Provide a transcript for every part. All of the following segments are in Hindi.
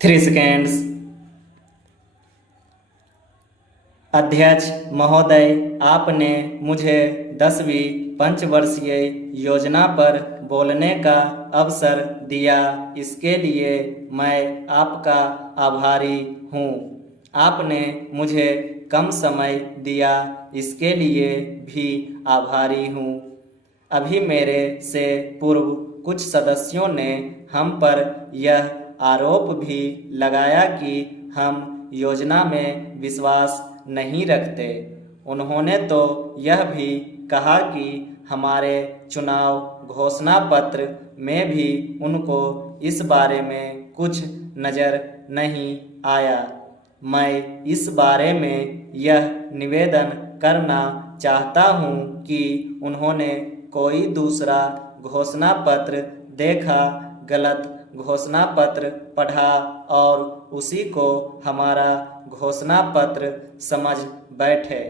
3 सेकेंड्स। अध्यक्ष महोदय, आपने मुझे 10वीं पंचवर्षीय योजना पर बोलने का अवसर दिया, इसके लिए मैं आपका आभारी हूँ। आपने मुझे कम समय दिया, इसके लिए भी आभारी हूँ। अभी मेरे से पूर्व कुछ सदस्यों ने हम पर यह आरोप भी लगाया कि हम योजना में विश्वास नहीं रखते। उन्होंने तो यह भी कहा कि हमारे चुनाव घोषणा पत्र में भी उनको इस बारे में कुछ नज़र नहीं आया। मैं इस बारे में यह निवेदन करना चाहता हूँ कि उन्होंने कोई दूसरा घोषणा पत्र देखा, गलत घोषणा पत्र पढ़ा और उसी को हमारा घोषणा पत्र समझ बैठे।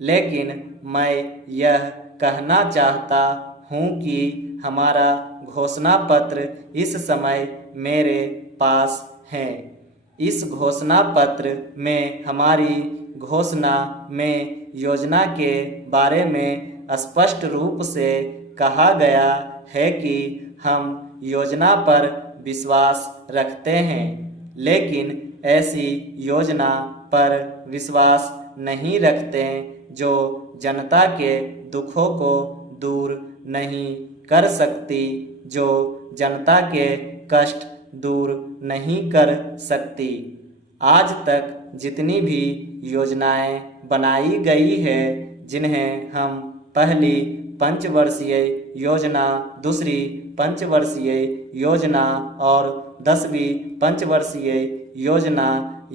लेकिन मैं यह कहना चाहता हूँ कि हमारा घोषणा पत्र इस समय मेरे पास है। इस घोषणा पत्र में हमारी घोषणा में योजना के बारे में स्पष्ट रूप से कहा गया है कि हम योजना पर विश्वास रखते हैं, लेकिन ऐसी योजना पर विश्वास नहीं रखते जो जनता के दुखों को दूर नहीं कर सकती, जो जनता के कष्ट दूर नहीं कर सकती। आज तक जितनी भी योजनाएं बनाई गई है, जिन्हें हम पहली पंचवर्षीय योजना, दूसरी पंचवर्षीय योजना और 10वीं पंचवर्षीय योजना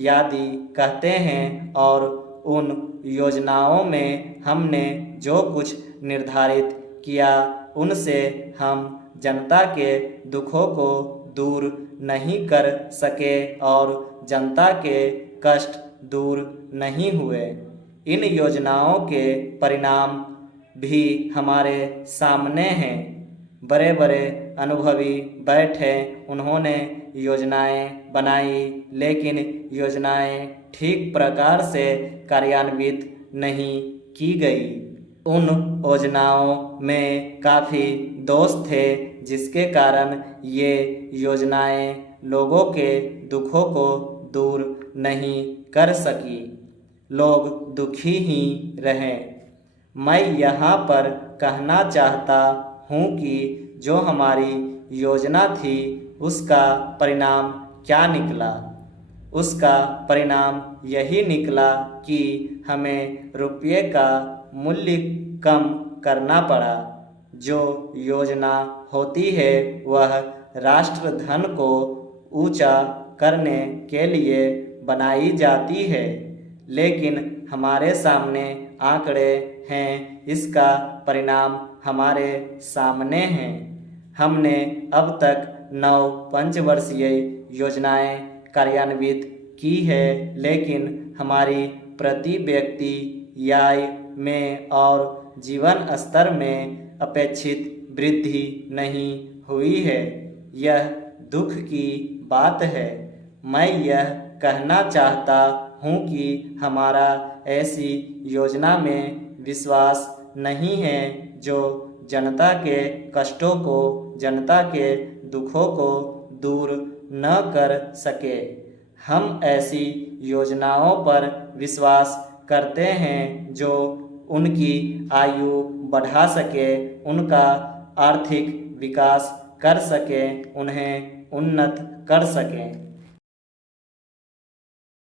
आदि कहते हैं, और उन योजनाओं में हमने जो कुछ निर्धारित किया उनसे हम जनता के दुखों को दूर नहीं कर सके और जनता के कष्ट दूर नहीं हुए। इन योजनाओं के परिणाम भी हमारे सामने हैं। बड़े बड़े अनुभवी बैठे, उन्होंने योजनाएं बनाई, लेकिन योजनाएं ठीक प्रकार से कार्यान्वित नहीं की गई। उन योजनाओं में काफ़ी दोष थे, जिसके कारण ये योजनाएं लोगों के दुखों को दूर नहीं कर सकी। लोग दुखी ही रहे। मैं यहाँ पर कहना चाहता हूँ कि जो हमारी योजना थी उसका परिणाम क्या निकला। उसका परिणाम यही निकला कि हमें रुपये का मूल्य कम करना पड़ा। जो योजना होती है वह राष्ट्रधन को ऊंचा करने के लिए बनाई जाती है, लेकिन हमारे सामने आंकड़े हैं, इसका परिणाम हमारे सामने हैं। हमने अब तक 9 पंचवर्षीय योजनाएं कार्यान्वित की है, लेकिन हमारी प्रति व्यक्ति आय में और जीवन स्तर में अपेक्षित वृद्धि नहीं हुई है। यह दुख की बात है। मैं यह कहना चाहता हूँ कि हमारा ऐसी योजना में विश्वास नहीं है जो जनता के कष्टों को, जनता के दुखों को दूर न कर सके। हम ऐसी योजनाओं पर विश्वास करते हैं जो उनकी आयु बढ़ा सके, उनका आर्थिक विकास कर सके, उन्हें उन्नत कर सकें।